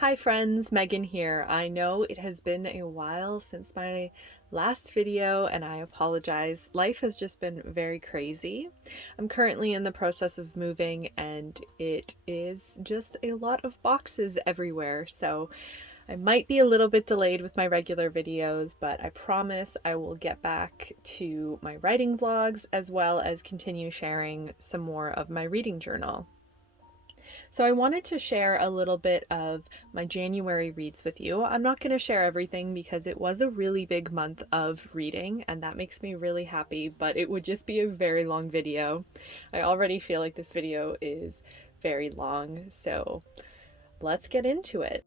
Hi friends, Megan here. I know it has been a while since my last video and I apologize. Life has just been very crazy. I'm currently in the process of moving and it is just a lot of boxes everywhere. So I might be a little bit delayed with my regular videos, but I promise I will get back to my writing vlogs as well as continue sharing some more of my reading journal. So I wanted to share a little bit of my January reads with you. I'm not going to share everything because it was a really big month of reading and that makes me really happy, but it would just be a very long video. I already feel like this video is very long, so let's get into it.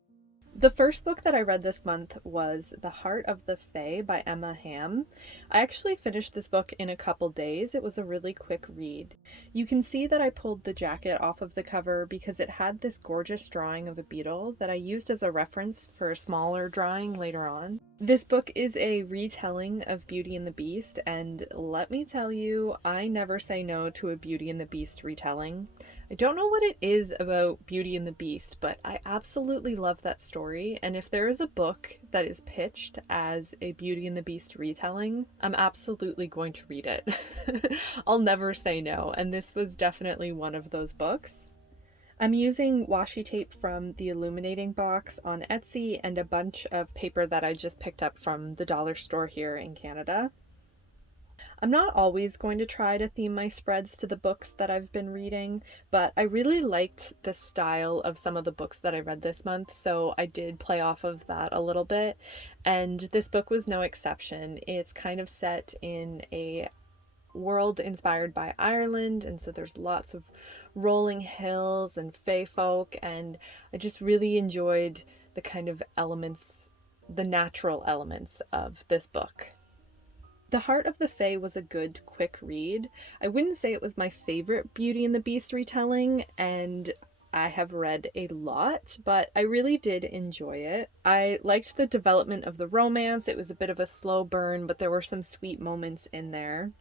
The first book that I read this month was The Heart of the Fae by Emma Hamm. I actually finished this book in a couple days. It was a really quick read. You can see that I pulled the jacket off of the cover because it had this gorgeous drawing of a beetle that I used as a reference for a smaller drawing later on. This book is a retelling of Beauty and the Beast, and let me tell you, I never say no to a Beauty and the Beast retelling. I don't know what it is about Beauty and the Beast, but I absolutely love that story, and if there is a book that is pitched as a Beauty and the Beast retelling, I'm absolutely going to read it. I'll never say no, and this was definitely one of those books. I'm using washi tape from the illuminating box on Etsy and a bunch of paper that I just picked up from the dollar store here in Canada. I'm not always going to try to theme my spreads to the books that I've been reading, but I really liked the style of some of the books that I read this month, so I did play off of that a little bit, and this book was no exception. It's kind of set in a world inspired by Ireland, and so there's lots of rolling hills and fae folk, and I just really enjoyed the kind of elements, the natural elements of this book. The Heart of the Fae was a good, quick read. I wouldn't say it was my favorite Beauty and the Beast retelling, and I have read a lot, but I really did enjoy it. I liked the development of the romance. It was a bit of a slow burn, but there were some sweet moments in there.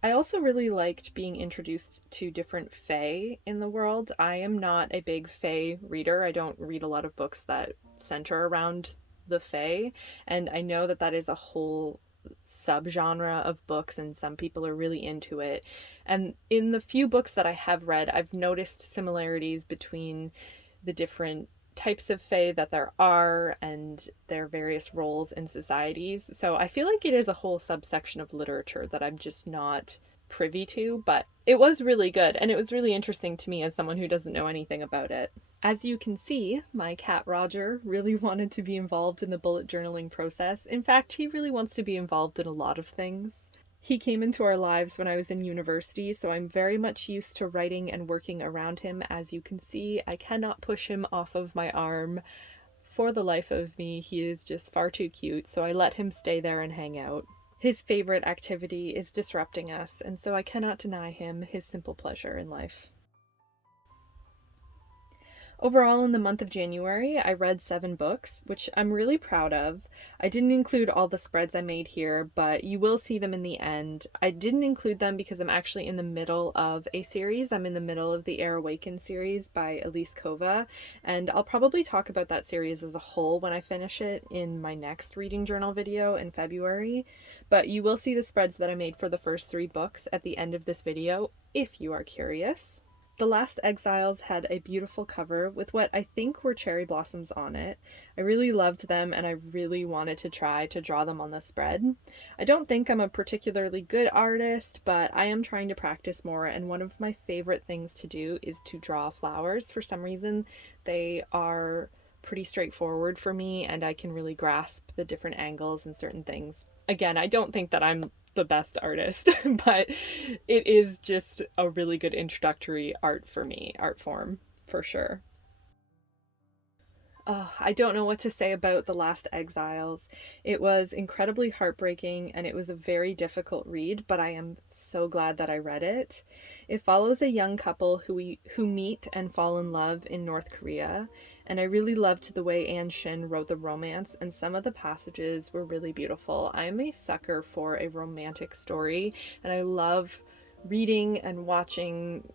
I also really liked being introduced to different fae in the world. I am not a big fae reader. I don't read a lot of books that center around the fae, and I know that that is a whole subgenre of books and some people are really into it. And in the few books that I have read, I've noticed similarities between the different types of fae that there are and their various roles in societies. So I feel like it is a whole subsection of literature that I'm just not privy to, but it was really good and it was really interesting to me as someone who doesn't know anything about it. As you can see, my cat Roger really wanted to be involved in the bullet journaling process. In fact, he really wants to be involved in a lot of things. He came into our lives when I was in university, so I'm very much used to writing and working around him. As you can see, I cannot push him off of my arm for the life of me. He is just far too cute, so I let him stay there and hang out. His favorite activity is disrupting us, and so I cannot deny him his simple pleasure in life. Overall, in the month of January, I read 7 books, which I'm really proud of. I didn't include all the spreads I made here, but you will see them in the end. I didn't include them because I'm actually in the middle of a series. I'm in the middle of the Air Awaken series by Elise Kova, and I'll probably talk about that series as a whole when I finish it in my next reading journal video in February. But you will see the spreads that I made for the first 3 books at the end of this video, if you are curious. The Last Exiles had a beautiful cover with what I think were cherry blossoms on it. I really loved them and I really wanted to try to draw them on the spread. I don't think I'm a particularly good artist, but I am trying to practice more, and one of my favorite things to do is to draw flowers. For some reason, they are pretty straightforward for me and I can really grasp the different angles and certain things. Again, I don't think that I'm the best artist, but it is just a really good introductory art form for sure. Oh, I don't know what to say about The Last Exiles. It was incredibly heartbreaking and it was a very difficult read, but I am so glad that I read it. It follows a young couple who meet and fall in love in North Korea, and I really loved the way Anne Shin wrote the romance, and some of the passages were really beautiful. I'm a sucker for a romantic story, and I love reading and watching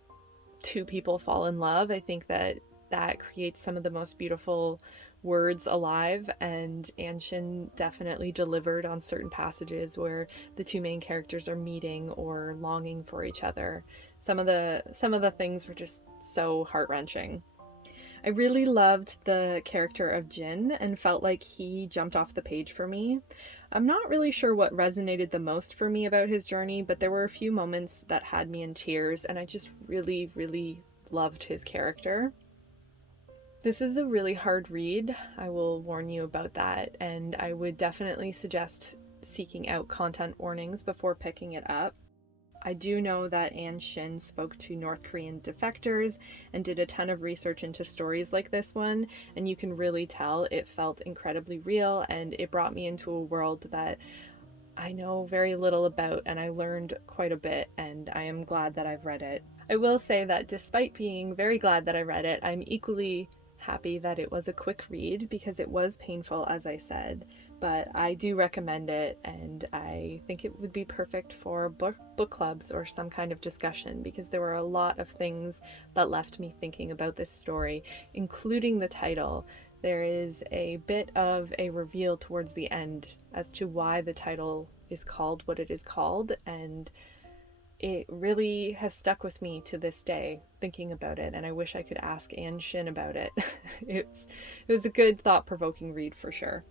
two people fall in love. I think that that creates some of the most beautiful words alive, and Anshin definitely delivered on certain passages where the two main characters are meeting or longing for each other. Some of the things were just so heart-wrenching. I really loved the character of Jin and felt like he jumped off the page for me. I'm not really sure what resonated the most for me about his journey, but there were a few moments that had me in tears, and I just really, really loved his character. This is a really hard read, I will warn you about that, and I would definitely suggest seeking out content warnings before picking it up. I do know that Ann Shin spoke to North Korean defectors and did a ton of research into stories like this one, and you can really tell it felt incredibly real, and it brought me into a world that I know very little about, and I learned quite a bit, and I am glad that I've read it. I will say that despite being very glad that I read it, I'm equally happy that it was a quick read because it was painful, as I said, but I do recommend it, and I think it would be perfect for book clubs or some kind of discussion, because there were a lot of things that left me thinking about this story, including the title. There is a bit of a reveal towards the end as to why the title is called what it is called, and it really has stuck with me to this day, thinking about it, and I wish I could ask Ann Shin about it. It was a good, thought-provoking read for sure.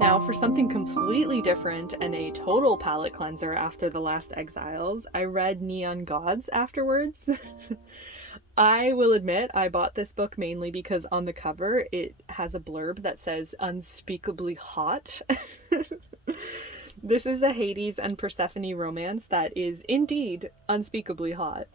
Now, for something completely different and a total palate cleanser after The Last Exiles, I read Neon Gods afterwards. I will admit I bought this book mainly because on the cover it has a blurb that says unspeakably hot. This is a Hades and Persephone romance that is indeed unspeakably hot.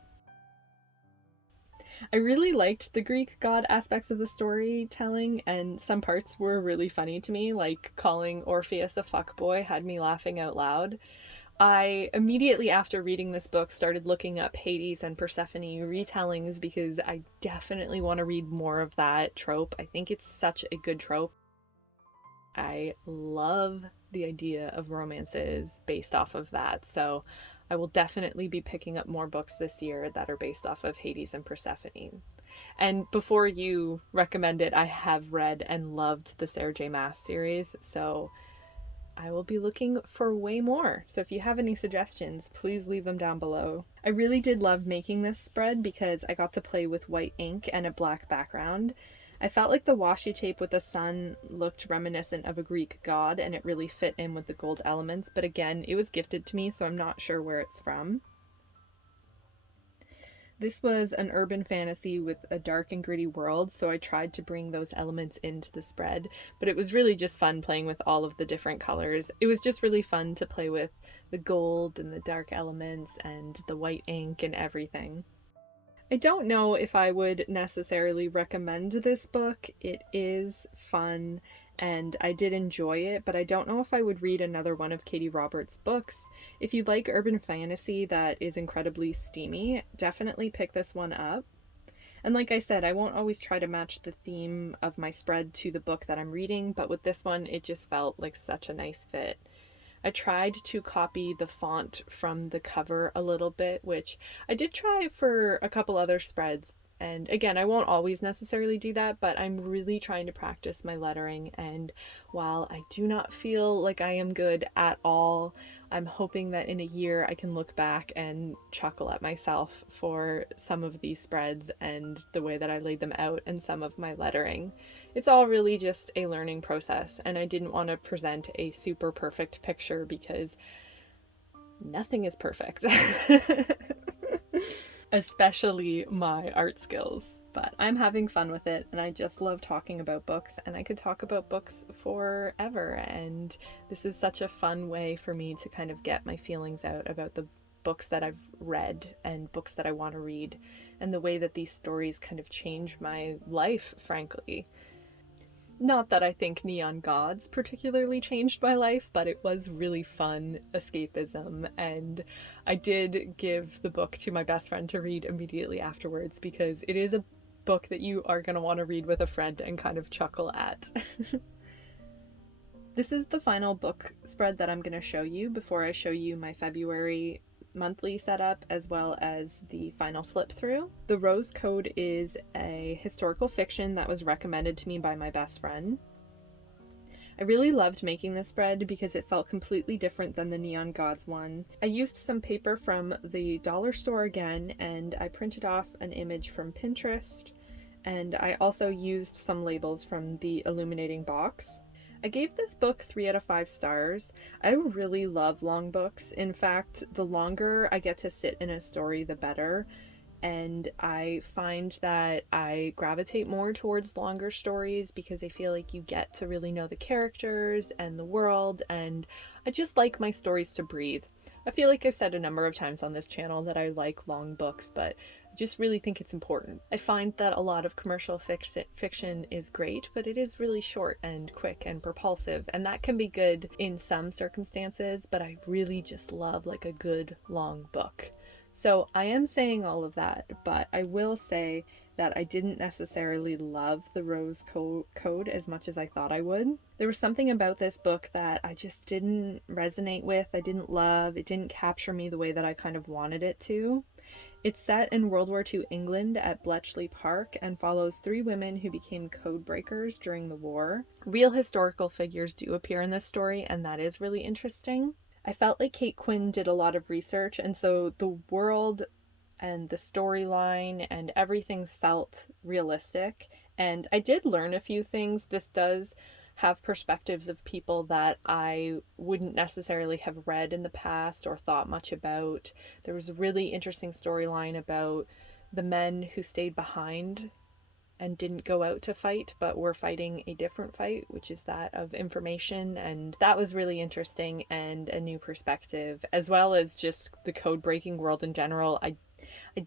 I really liked the Greek god aspects of the storytelling, and some parts were really funny to me, like calling Orpheus a fuckboy had me laughing out loud. I immediately after reading this book started looking up Hades and Persephone retellings because I definitely want to read more of that trope. I think it's such a good trope. I love the idea of romances based off of that, so I will definitely be picking up more books this year that are based off of Hades and Persephone. And before you recommend it, I have read and loved the Sarah J. Maas series, so I will be looking for way more. So if you have any suggestions, please leave them down below. I really did love making this spread because I got to play with white ink and a black background. I felt like the washi tape with the sun looked reminiscent of a Greek god, and it really fit in with the gold elements, but again, it was gifted to me, so I'm not sure where it's from. This was an urban fantasy with a dark and gritty world, so I tried to bring those elements into the spread, but it was really just fun playing with all of the different colors. It was just really fun to play with the gold and the dark elements and the white ink and everything. I don't know if I would necessarily recommend this book. It is fun and I did enjoy it, but I don't know if I would read another one of Katie Roberts' books. If you like urban fantasy that is incredibly steamy, definitely pick this one up. And like I said, I won't always try to match the theme of my spread to the book that I'm reading, but with this one, it just felt like such a nice fit. I tried to copy the font from the cover a little bit, which I did try for a couple other spreads. And again, I won't always necessarily do that, but I'm really trying to practice my lettering. And while I do not feel like I am good at all, I'm hoping that in a year I can look back and chuckle at myself for some of these spreads and the way that I laid them out and some of my lettering. It's all really just a learning process, and I didn't want to present a super perfect picture because nothing is perfect. Especially my art skills, but I'm having fun with it, and I just love talking about books, and I could talk about books forever, and this is such a fun way for me to kind of get my feelings out about the books that I've read and books that I want to read, and the way that these stories kind of change my life, frankly. Not that I think Neon Gods particularly changed my life, but it was really fun escapism, and I did give the book to my best friend to read immediately afterwards because it is a book that you are going to want to read with a friend and kind of chuckle at. This is the final book spread that I'm going to show you before I show you my February monthly setup as well as the final flip through. The Rose Code is a historical fiction that was recommended to me by my best friend. I really loved making this spread because it felt completely different than the Neon Gods one. I used some paper from the dollar store again, and I printed off an image from Pinterest, and I also used some labels from the illuminating box. I gave this book 3 out of 5 stars. I really love long books. In fact, the longer I get to sit in a story, the better. And I find that I gravitate more towards longer stories because I feel like you get to really know the characters and the world, and I just like my stories to breathe. I feel like I've said a number of times on this channel that I like long books, but I just really think it's important. I find that a lot of commercial fiction is great, but it is really short and quick and propulsive, and that can be good in some circumstances, but I really just love like a good long book. So I am saying all of that, but I will say that I didn't necessarily love the Rose Code as much as I thought I would. There was something about this book that I just didn't resonate with, I didn't love, it didn't capture me the way that I kind of wanted it to. It's set in World War II England at Bletchley Park and follows 3 women who became code breakers during the war. Real historical figures do appear in this story, and that is really interesting. I felt like Kate Quinn did a lot of research, and so the world and the storyline and everything felt realistic. And I did learn a few things. This does have perspectives of people that I wouldn't necessarily have read in the past or thought much about. There was a really interesting storyline about the men who stayed behind and didn't go out to fight, but were fighting a different fight, which is that of information, and that was really interesting and a new perspective, as well as just the code breaking world in general. I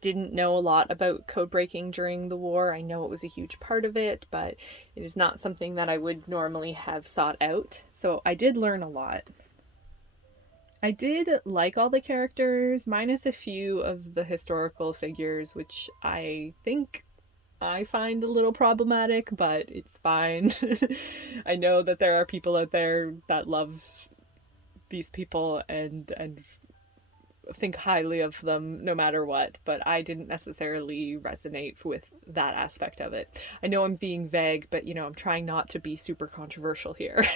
didn't know a lot about code breaking during the war. I know it was a huge part of it, but it is not something that I would normally have sought out, so I did learn a lot. I did like all the characters, minus a few of the historical figures, which I think I find a little problematic, but it's fine. I know that there are people out there that love these people and think highly of them no matter what, but I didn't necessarily resonate with that aspect of it. I know I'm being vague, but you know, I'm trying not to be super controversial here.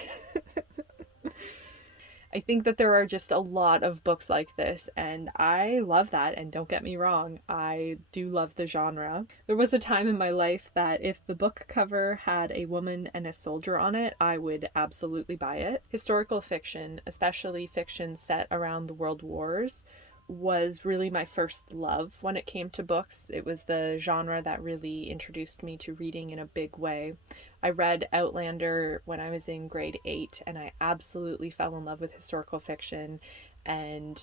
I think that there are just a lot of books like this, and I love that, and don't get me wrong, I do love the genre. There was a time in my life that if the book cover had a woman and a soldier on it, I would absolutely buy it. Historical fiction, especially fiction set around the World Wars, was really my first love when it came to books. It was the genre that really introduced me to reading in a big way. I read Outlander when I was in grade 8, and I absolutely fell in love with historical fiction and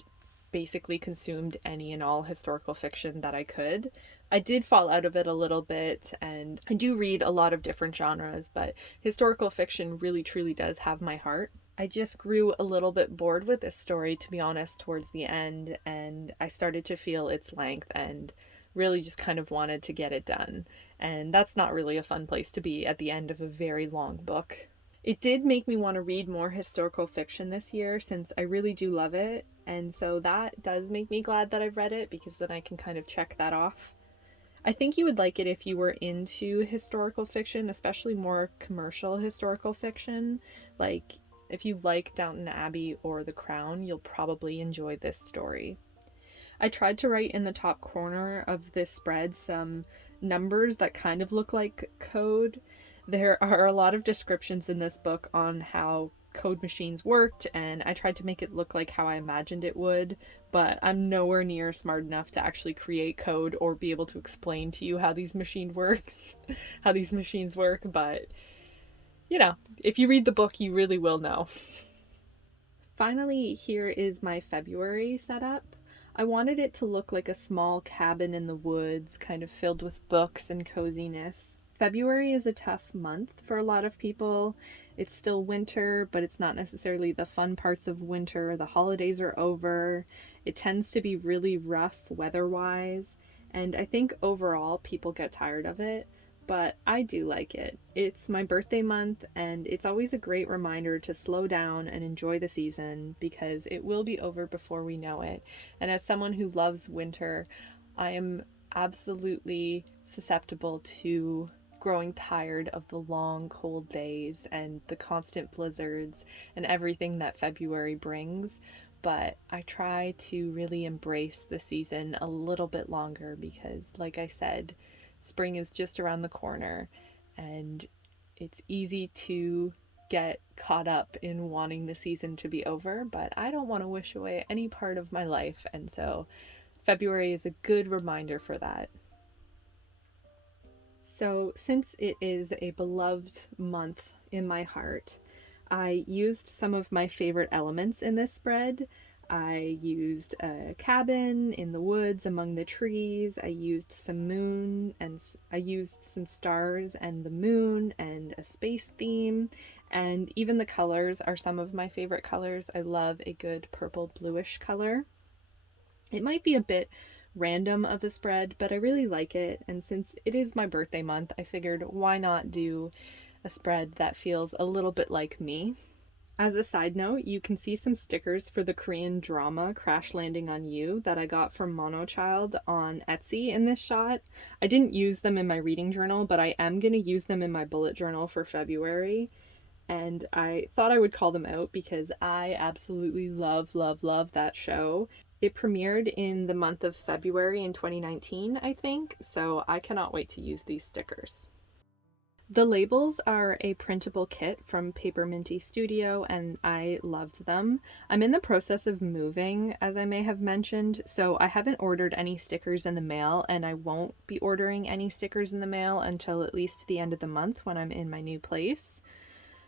basically consumed any and all historical fiction that I could. I did fall out of it a little bit, and I do read a lot of different genres, but historical fiction really truly does have my heart. I just grew a little bit bored with this story, to be honest, towards the end, and I started to feel its length and really just kind of wanted to get it done. And that's not really a fun place to be at the end of a very long book. It did make me want to read more historical fiction this year, since I really do love it, and so that does make me glad that I've read it, because then I can kind of check that off. I think you would like it if you were into historical fiction, especially more commercial historical fiction. Like, if you like Downton Abbey or The Crown, you'll probably enjoy this story. I tried to write in the top corner of this spread some numbers that kind of look like code. There are a lot of descriptions in this book on how code machines worked, and I tried to make it look like how I imagined it would, but I'm nowhere near smart enough to actually create code or be able to explain to you how these machines work, but you know, if you read the book, you really will know. Finally, here is my February setup. I wanted it to look like a small cabin in the woods, kind of filled with books and coziness. February is a tough month for a lot of people. It's still winter, but it's not necessarily the fun parts of winter. The holidays are over. It tends to be really rough weather-wise, and I think overall people get tired of it, but I do like it. It's my birthday month, and it's always a great reminder to slow down and enjoy the season because it will be over before we know it. And as someone who loves winter, I am absolutely susceptible to growing tired of the long, cold days and the constant blizzards and everything that February brings. But I try to really embrace the season a little bit longer because, like I said, spring is just around the corner and it's easy to get caught up in wanting the season to be over, but I don't want to wish away any part of my life, and so February is a good reminder for that. So, since it is a beloved month in my heart, I used some of my favorite elements in this spread. I used a cabin in the woods among the trees. I used some moon and I used some stars and the moon and a space theme. And even the colors are some of my favorite colors. I love a good purple bluish color. It might be a bit random of a spread, but I really like it. And since it is my birthday month, I figured why not do a spread that feels a little bit like me. As a side note, you can see some stickers for the Korean drama Crash Landing on You that I got from Monochild on Etsy in this shot. I didn't use them in my reading journal, but I am going to use them in my bullet journal for February. And I thought I would call them out because I absolutely love, love, love that show. It premiered in the month of February in 2019, I think, so I cannot wait to use these stickers. The labels are a printable kit from Paper Minty Studio, and I loved them. I'm in the process of moving, as I may have mentioned, so I haven't ordered any stickers in the mail, and I won't be ordering any stickers in the mail until at least the end of the month when I'm in my new place.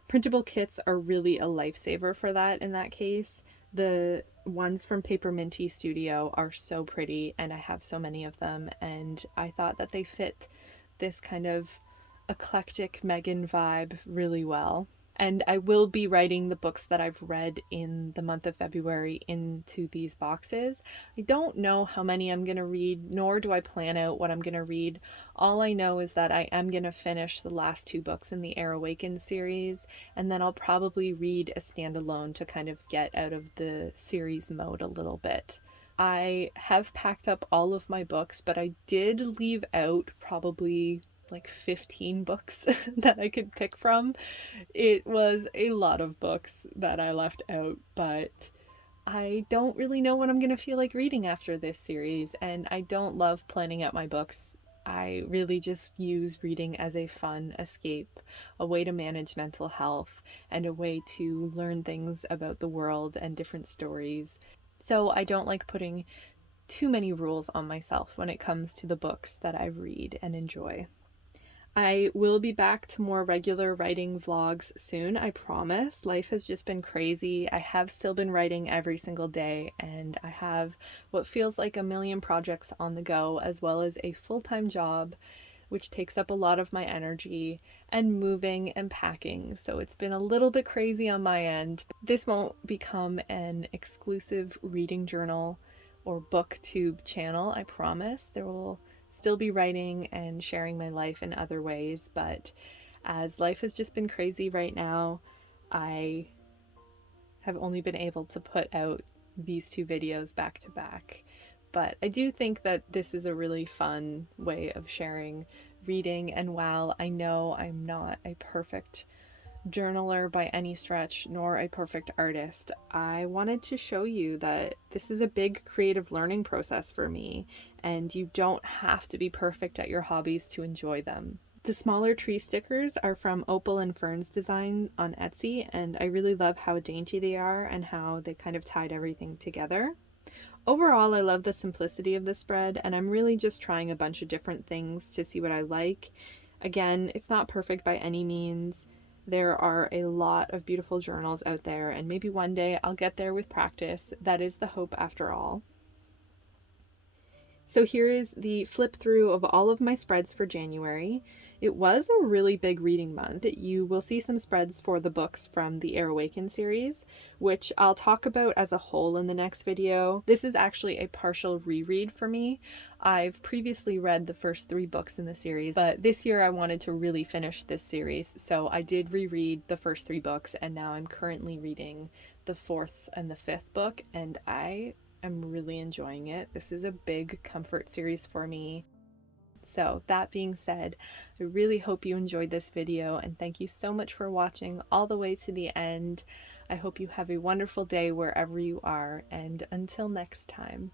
Printable kits are really a lifesaver for that in that case. The ones from Paper Minty Studio are so pretty, and I have so many of them, and I thought that they fit this kind of eclectic Megan vibe really well. And I will be writing the books that I've read in the month of February into these boxes. I don't know how many I'm going to read, nor do I plan out what I'm going to read. All I know is that I am going to finish the last two books in the Air Awakens series, and then I'll probably read a standalone to kind of get out of the series mode a little bit. I have packed up all of my books, but I did leave out probably like 15 books that I could pick from. It was a lot of books that I left out, but I don't really know what I'm going to feel like reading after this series, and I don't love planning out my books. I really just use reading as a fun escape, a way to manage mental health, and a way to learn things about the world and different stories. So I don't like putting too many rules on myself when it comes to the books that I read and enjoy. I will be back to more regular writing vlogs soon, I promise. Life has just been crazy. I have still been writing every single day, and I have what feels like a million projects on the go, as well as a full-time job, which takes up a lot of my energy, and moving and packing. So it's been a little bit crazy on my end. This won't become an exclusive reading journal or booktube channel, I promise. There will still be writing and sharing my life in other ways, but as life has just been crazy right now, I have only been able to put out these two videos back to back. But I do think that this is a really fun way of sharing reading, and while I know I'm not a perfect journaler by any stretch, nor a perfect artist, I wanted to show you that this is a big creative learning process for me, and you don't have to be perfect at your hobbies to enjoy them. The smaller tree stickers are from Opal and Fern's design on Etsy, and I really love how dainty they are and how they kind of tied everything together. Overall, I love the simplicity of the spread, and I'm really just trying a bunch of different things to see what I like. Again, it's not perfect by any means. There are a lot of beautiful journals out there, and maybe one day I'll get there with practice. That is the hope after all. So here is the flip through of all of my spreads for January. It was a really big reading month. You will see some spreads for the books from the Air Awaken series, which I'll talk about as a whole in the next video. This is actually a partial reread for me. I've previously read the first 3 books in the series, but this year I wanted to really finish this series, so I did reread the first 3 books, and now I'm currently reading the 4th and the 5th book, and I'm really enjoying it. This is a big comfort series for me. So that being said, I really hope you enjoyed this video, and thank you so much for watching all the way to the end. I hope you have a wonderful day wherever you are, and until next time.